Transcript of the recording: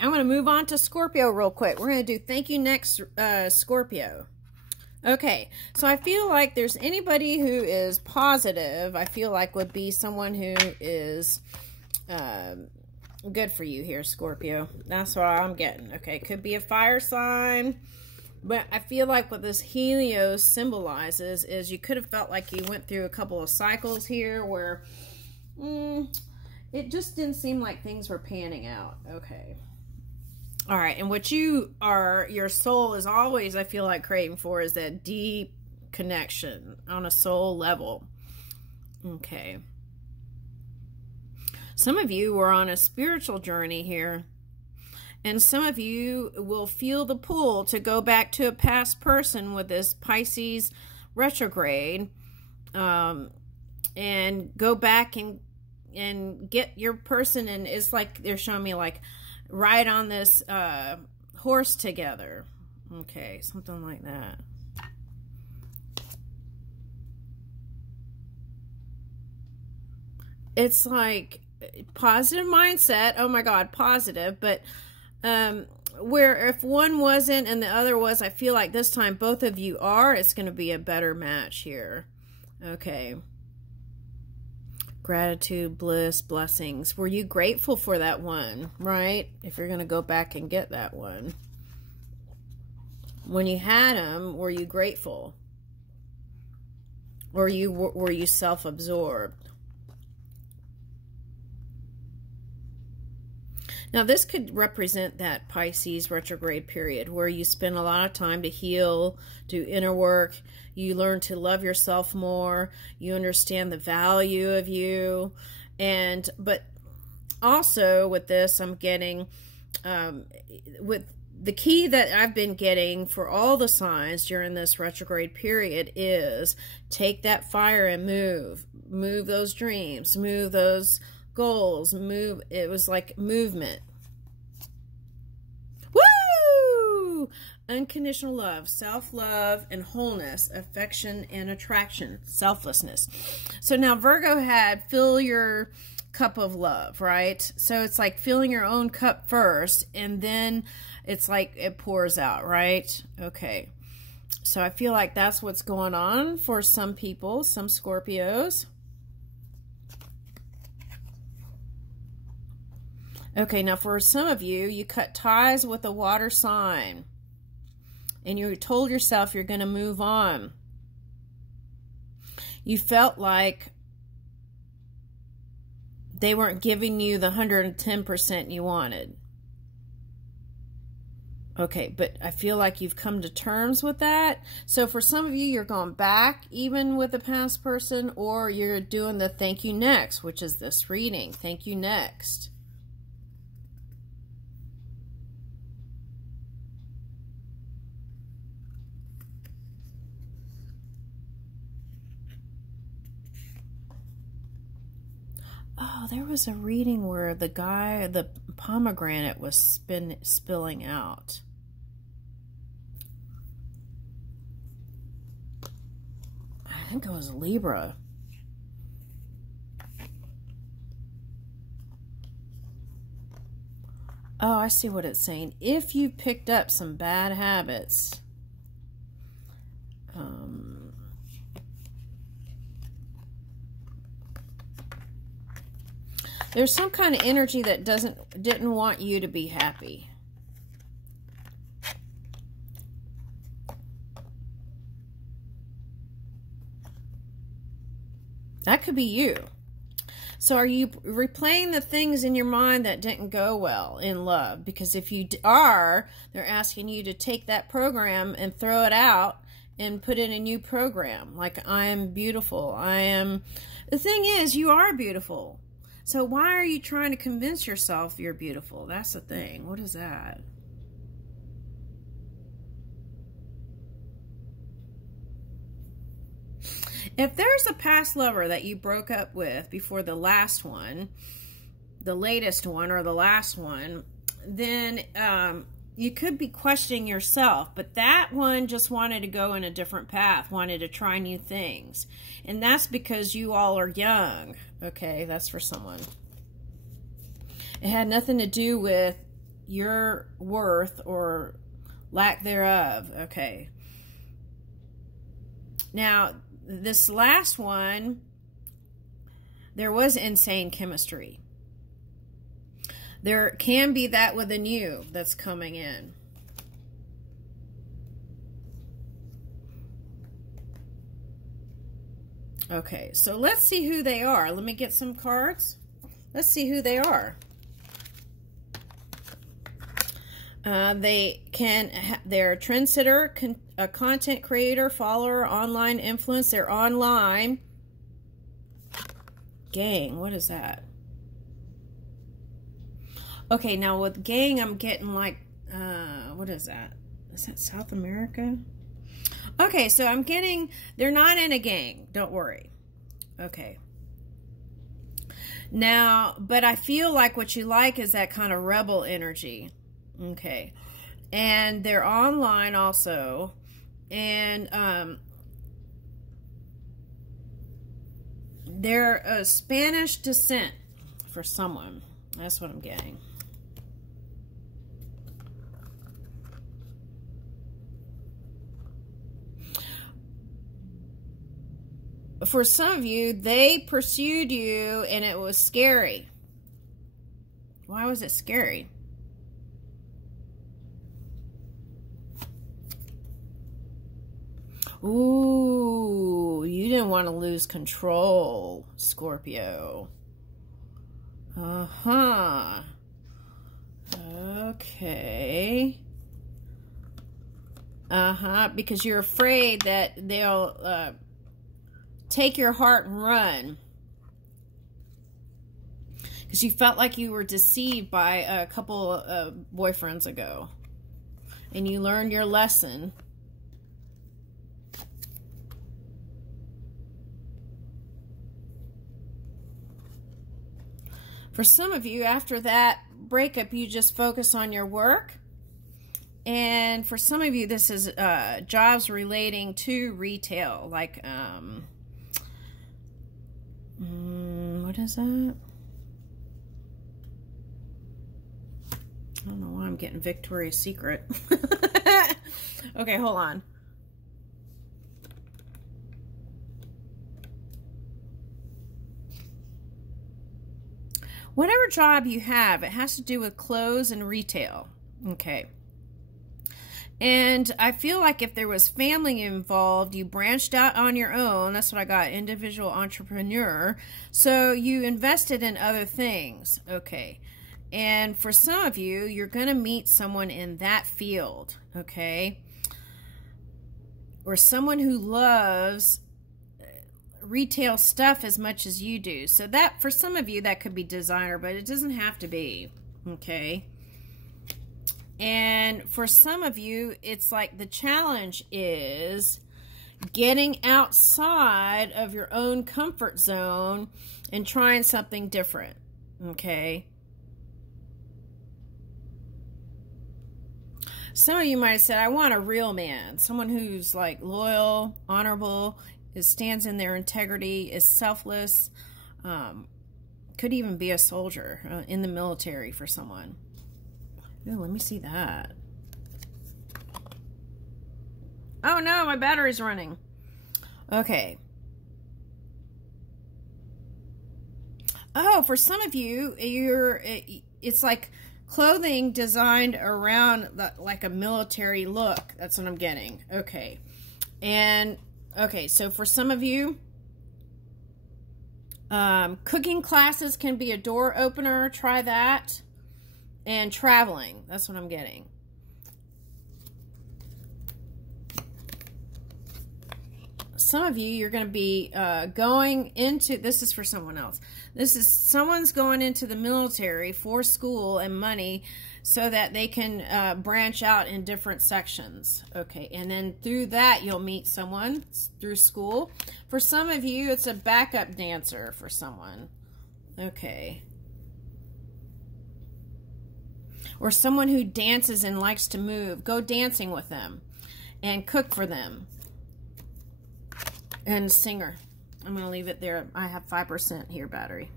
I'm going to move on to Scorpio real quick. We're going to do thank you next, Scorpio. Okay, so I feel like there's anybody who is positive, I feel like would be someone who is good for you here, Scorpio. That's what I'm getting. Okay, could be a fire sign. But I feel like what this Helios symbolizes is you could have felt like you went through a couple of cycles here where it just didn't seem like things were panning out. Okay. All right. And what you are, your soul is always, I feel like, craving for is that deep connection on a soul level. Okay. Some of you were on a spiritual journey here. And some of you will feel the pull to go back to a past person with this Pisces retrograde. And go back and get your person, and it's like they're showing me like ride on this horse together. Okay, something like that. It's like positive mindset. Oh my God, positive. But where if one wasn't and the other was, I feel like this time both of you are, it's going to be a better match here. Okay. Gratitude, bliss, blessings. Were you grateful for that one, right? If you're going to go back and get that one. When you had them, were you grateful? Or were you self-absorbed? Now, this could represent that Pisces retrograde period where you spend a lot of time to heal, do inner work. You learn to love yourself more. You understand the value of you. But also with this, I'm getting, with the key that I've been getting for all the signs during this retrograde period is take that fire and move. Move those dreams. Move those goals. Move. It was like movement. Woo! Unconditional love, self-love and wholeness, affection and attraction, selflessness. So now Virgo had fill your cup of love, right? So it's like filling your own cup first, and then it's like it pours out, right? Okay. So I feel like that's what's going on for some people, some Scorpios. Okay, now for some of you, you cut ties with a water sign. And you told yourself you're going to move on. You felt like they weren't giving you the 110% you wanted. Okay, but I feel like you've come to terms with that. So for some of you, you're going back even with a past person, or you're doing the thank you next, which is this reading. Thank you next. Oh, there was a reading where the pomegranate was spilling out. I think it was Libra. Oh, I see what it's saying. If you picked up some bad habits, there's some kind of energy that didn't want you to be happy. That could be you. So are you replaying the things in your mind that didn't go well in love? Because if you are, they're asking you to take that program and throw it out and put in a new program. Like, I am beautiful. The thing is, you are beautiful. So why are you trying to convince yourself you're beautiful? That's the thing. What is that? If there's a past lover that you broke up with before the last one, the latest one or the last one, then you could be questioning yourself. But that one just wanted to go in a different path, wanted to try new things. And that's because you all are young. Okay, that's for someone. It had nothing to do with your worth or lack thereof. Okay. Now, this last one, there was insane chemistry. There can be that within you that's coming in. Okay, so let's see who they are. Let me get some cards. Let's see who they are. They're a trendsetter, a content creator, follower, online influence. They're online. Gang, what is that? Okay, now with gang, I'm getting like, what is that? Is that South America? Okay, so I'm getting, they're not in a gang. Don't worry. Okay. Now, but I feel like what you like is that kind of rebel energy. Okay. And they're online also. And they're a Spanish descent for someone. That's what I'm getting. For some of you, they pursued you and it was scary. Why was it scary? Ooh, you didn't want to lose control, Scorpio. Uh-huh. Okay. Uh-huh, because you're afraid that they'll take your heart and run. Because you felt like you were deceived by a couple of boyfriends ago. And you learned your lesson. For some of you, after that breakup, you just focus on your work. And for some of you, this is jobs relating to retail. Like, what is that? I don't know why I'm getting Victoria's Secret. Okay, hold on. Whatever job you have, it has to do with clothes and retail. Okay. And I feel like if there was family involved, you branched out on your own. That's what I got, individual entrepreneur. So you invested in other things. Okay. And for some of you, you're going to meet someone in that field. Okay. Or someone who loves retail stuff as much as you do. So that, for some of you, that could be designer, but it doesn't have to be. Okay. And for some of you, it's like the challenge is getting outside of your own comfort zone and trying something different. Okay. Some of you might have said, I want a real man. Someone who's like loyal, honorable, stands in their integrity, is selfless, could even be a soldier in the military for someone. Ooh, let me see that. Oh no, my battery's running. Okay. Oh, for some of you, it's like clothing designed around like a military look. That's what I'm getting. Okay. And okay, so for some of you, cooking classes can be a door opener. Try that. And traveling. That's what I'm getting. Some of you, you're going to be going into, this is for someone else. This is, someone's going into the military for school and money so that they can branch out in different sections. Okay, and then through that, you'll meet someone through school. For some of you, it's a backup dancer for someone. Okay. Or someone who dances and likes to move. Go dancing with them and cook for them. And singer. I'm going to leave it there. I have 5% here battery.